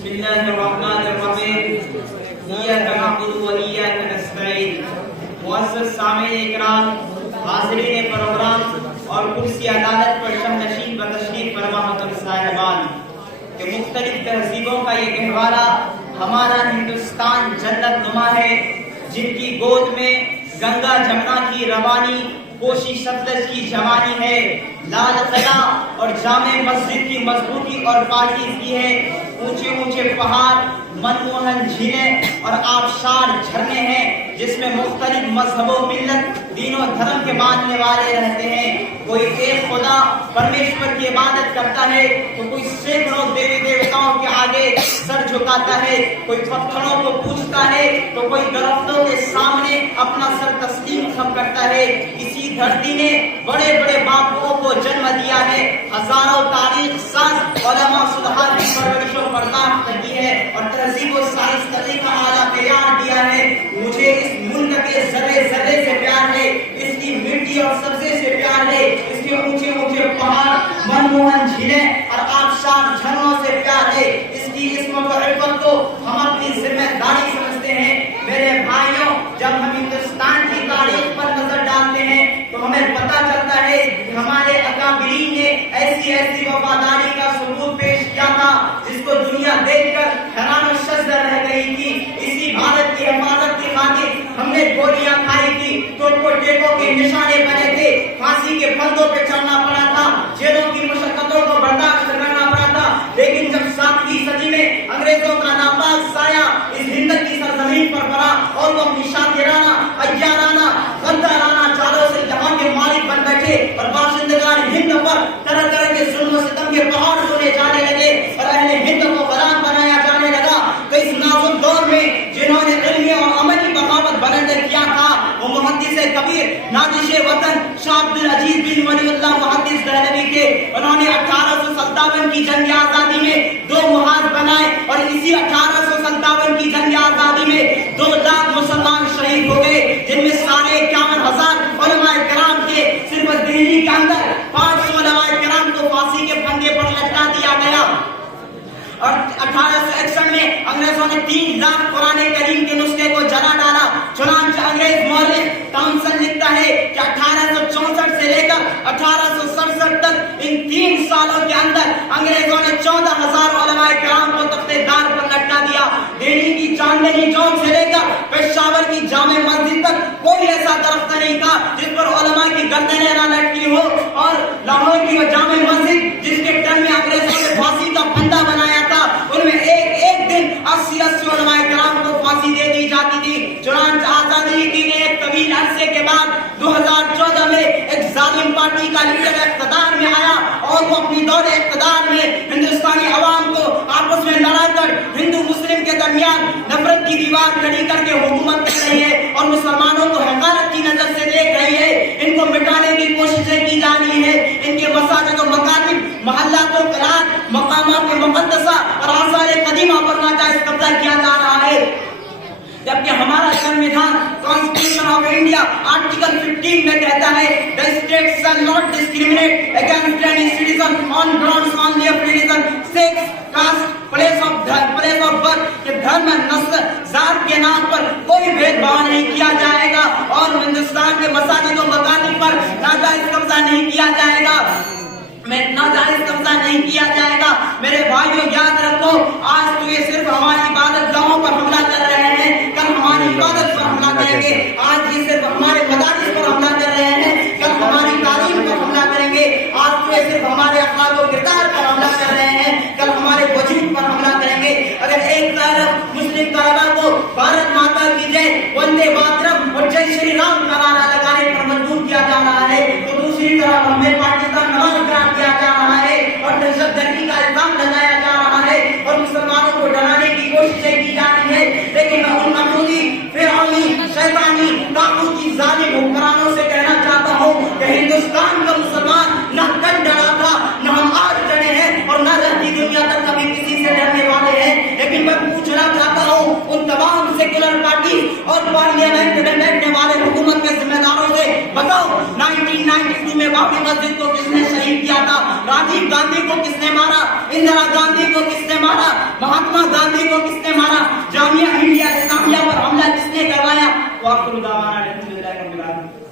بسم اللہ الرحمن الرحیم ایاک نعبد و ایاک نستعین۔ معزز سامعین اکرام، حاضرین پروگرام اور کرسی عدالت پر شم نشین و تشریف فرما محترم صاحبان، کہ مختلف تہذیبوں کا یہ گہوارہ ہمارا ہندوستان جنت نما ہے، جن کی گود میں گنگا جمنا کی روانی، کوشی ستلج کی جوانی ہے، لال قلعہ اور جامع مسجد کی مضبوطی اور پاکیزگی ہے، اونچے اونچے پہاڑ، منموہن جھیلیں اور آبشار جھرنے ہیں، جس میں مختلف مذہب و ملت، دین و دھرم کے ماننے والے رہتے ہیں۔ کوئی ایک خدا پرمیشور کی عبادت کرتا ہے تو کوئی سینکڑوں دیوی دیوتاؤں کے آگے سر جھکاتا ہے، کوئی پتھروں کو پوجتا ہے تو کوئی درختوں کے سامنے اپنا سر تسلیم خم کرتا ہے۔ اسی دھرتی نے بڑے بڑے باپوؤں کو جنم دیا ہے، ہزاروں تاریخ ساز علماء صلحاء کی پرورش و برداشت کی ہے، اور تہذیب و سائنس کا اعلیٰ معیار دیا ہے۔ مجھے اس ملک کے ذرے ذرے سے پیار ہے، اس کی مٹی اور سبزے سے پیار ہے، اس کے اونچے اونچے پہاڑ، منموہن جھیلیں اور آبشار جھرنوں سے پیار ہے۔ اس کی عصمت و عفت کو ہم اپنی ذمہ داری سمجھتے ہیں۔ میرے بھائیوں، جب ہم ہندوستان کی تاریخ پر نظر ڈالتے ہیں تو ہمیں پتہ چلتا ہے کہ ہمارے اکابرین نے ایسی ایسی وفاداری کا ثبوت پیش کیا تھا جس کو دنیا دیکھ کر حیران و شزدہ رہ گئی تھی۔ اسی بھارت کی حفاظت کی خاطر ہم نے گولیاں کھائی تھی، توپ و ٹیکوں کے نشانے بنے تھے، پھانسی کے پھندوں پہ چڑھنا پڑا تھا، جیلوں کی مشقتوں کو برداشت کرنا پڑا تھا، لیکن جب 7ویں صدی میں انگریزوں کا ناپاک سایہ اس ہند کی سرزمین پر پڑا اور وہ اپنی شاطرانہ، عیارانہ، غدارانہ چالوں سے جہاں کے مالک بن بیٹھے اور باشندگان ہند پر طرح طرح کے ظلم و ستم کے پہاڑ سنے جانے لگے اور اہل ہند کو غلام بنایا جانے لگا، تو اس نازک دور میں جنہوں نے علمی اور عملی بغاوت بلند کیا تھا وہ محدث کبیر، نازش وطن شاہ عبد العزیز بن ولی اللہ محدث دہلوی کے۔ انہوں نے 1857 کی جنگ آزادی میں 2 محاذ بنائے اور اسی 1857 کی جنگ آزادی میں 2 لاکھ مسلمان شہید ہو گئے، جن میں 51,000 علماء کرام کے صرف دہلی کے اندر 500 علماء کرام کو پھانسی کے پھندے پر لٹکا دیا گیا۔ اور 1861 میں انگریزوں نے 3 لاکھ قرآن کریم کے نسخے کو جلا ڈالا۔ چنانچہ انگریز مورخ ٹامسن لکھتا ہے کہ 1864 سے لے کر 1867 تک ان 3 سالوں کے اندر انگریزوں نے 14,000 علماء کرام کو تختے دار پر لٹکا دیا۔ دہلی کی چاندنی چوک سے لے کر پشاور کی جامع مسجد تک کوئی ایسا درخت نہیں تھا جس پر علماء کی گردنیں نہ لٹکی ہو، اور لاہور کی وہ جامع مسجد جس کے ٹن میں انگریزوں نے پھانسی کا پھندا بنایا تھا، ان میں ایک دن 80 علماء کرام کو پھانسی دے دی جاتی تھی۔ چنانچہ آزادی کی ایک طویل عرصے کے بعد 2014 میں ایک ظالم پارٹی کا لیڈر اقتدار میں آیا اور وہ اپنی دور اقتدار میں ہندوستانی عوام کو آپس میں لڑا کر ہندو مسلم کے درمیان نفرت کی دیوار کھڑی کر کے حکومت کر رہی ہے اور مسلمانوں کو حقارت کی نظر سے دیکھ رہی ہے۔ ان کو مٹانے کی کوششیں کی جا رہی ہے، ان کے مساجد و مکاتب، محلات و قلعات، مقامات مقدسہ اور آثار قدیمہ پر ناجائز قبضہ کیا جا رہا ہے، جبکہ ہمارا سنویدھان کانسٹیٹیوشن آف انڈیا آرٹیکل 15 میں کہتا ہے the state shall not discriminate against any citizen on grounds only of religion, sex, caste, place of birth، کہ دھرم، نسل، ذات کے نام پر کوئی بھید بھاؤ نہیں کیا جائے گا اور ہندوستان کے مساجد و مکاتب پر ناجائز قبضہ نہیں کیا جائے گا، ناجائز قبضہ نہیں کیا جائے گا۔ میرے بھائیوں، یاد رکھو، آج تو یہ صرف ہماری عبادت گاہوں پر حملہ کر رہے ہیں، کل ہماری عبادت پر حملہ کریں گے۔ آج یہ صرف ہمارے مدارس پر حملہ کر رہے ہیں، کل ہماری تعلیم پر حملہ کریں گے۔ آج تو یہ صرف ہمارے اخلاق و کردار پر حملہ کر رہے ہیں، کل ہمارے وجود پر حملہ کریں گے۔ اگر ایک طرف مسلم طلبا کو بھارت ماتا کی جے، وندے ماترم اور جے شری رام کا نعرہ لگانے پر مجبور کیا جا رہا ہے، تو دوسری طرف ہمیں پاکستان نواز قرار دیا جا رہا ہے اور دہشت گردی کا الزام لگایا جا رہا ہے اور مسلمانوں کو ڈرانے کی کوششیں کی جا رہی ہے۔ لیکن میں ان نمرودی، فرعونی، شیطانی، طاغوتی ظالم حکمرانوں سے کہنا چاہتا ہوں کہ ہندوستان کا مسلمان نہ کل ڈرا تھا، نہ ہم آج ڈرے ہیں اور نہ رہتی دنیا تک کبھی کسی سے ڈرنے والے ہیں۔ لیکن میں پوچھنا چاہتا ہوں ان تمام سیکولر پارٹی اور پارلیمنٹ میں بیٹھنے والے حکومت کے ذمہ داروں سے، بتاؤ 1992 میں بابری مسجد کو کس نے شہید کیا تھا؟ راجیو گاندھی کو کس نے مارا؟ اندرا گاندھی کو کس نے مارا؟ مہاتما کو کس نے مارا, جامعہ ملیہ اسلامیہ پر حملہ کس نے کروایا. وآخر دعوانا الحمدللہ رب العالمین.